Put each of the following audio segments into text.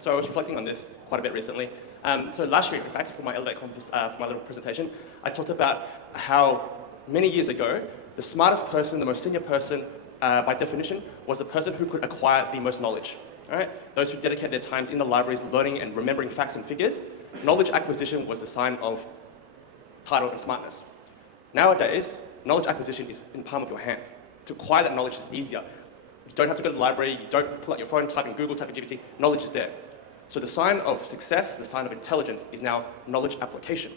So I was reflecting on this quite a bit recently. So last year, in fact, for my Elevate conference, for my little presentation, I talked about how many years ago, the smartest person, the most senior person, by definition, was the person who could acquire the most knowledge. All right? Those who dedicate their times in the libraries learning and remembering facts and figures, knowledge acquisition was the sign of title and smartness. Nowadays, knowledge acquisition is in the palm of your hand. To acquire that knowledge is easier. You don't have to go to the library, you don't pull out your phone, type in Google, type in GPT, knowledge is there. So the sign of success, the sign of intelligence is now knowledge application.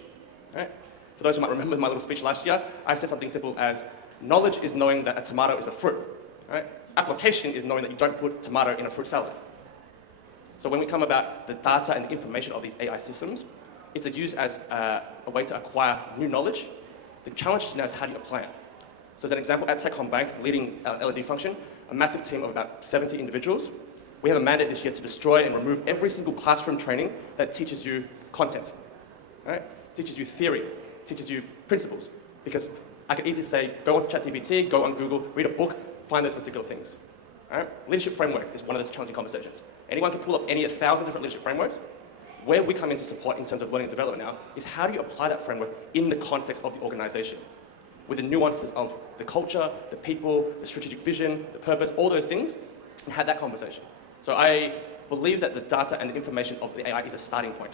Right? For those who might remember my little speech last year, I said something simple as, knowledge is knowing that a tomato is a fruit. Right? Application is knowing that you don't put tomato in a fruit salad. So when we come about the data and the information of these AI systems, it's used as a way to acquire new knowledge. The challenge now is how do you apply it? So as an example, at Techcom Bank, leading LED function, a massive team of about 70 individuals, we have a mandate this year to destroy and remove every single classroom training that teaches you content, right? Teaches you theory, teaches you principles. Because I could easily say, go onto ChatGPT, go on Google, read a book, find those particular things. All right? Leadership framework is one of those challenging conversations. Anyone can pull up 1,000 different leadership frameworks. Where we come into support in terms of learning and development now is how do you apply that framework in the context of the organization? With the nuances of the culture, the people, the strategic vision, the purpose, all those things, and have that conversation. So I believe that the data and the information of the AI is a starting point.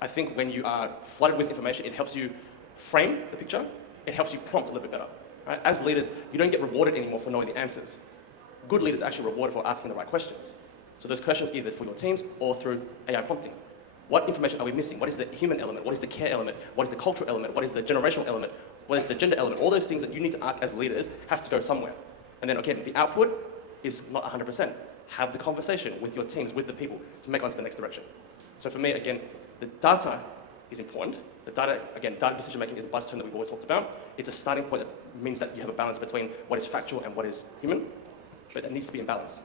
I think when you are flooded with information, it helps you frame the picture, it helps you prompt a little bit better. Right? As leaders, you don't get rewarded anymore for knowing the answers. Good leaders are actually rewarded for asking the right questions. So those questions either for your teams or through AI prompting. What information are we missing? What is the human element? What is the care element? What is the cultural element? What is the generational element? What is the gender element? All those things that you need to ask as leaders has to go somewhere. And then again, the output is not 100%. Have the conversation with your teams, with the people, to make on to the next direction. So for me, again, the data is important. The data, again, data decision making is a buzzterm that we've always talked about. It's a starting point that means that you have a balance between what is factual and what is human, but it needs to be in balance.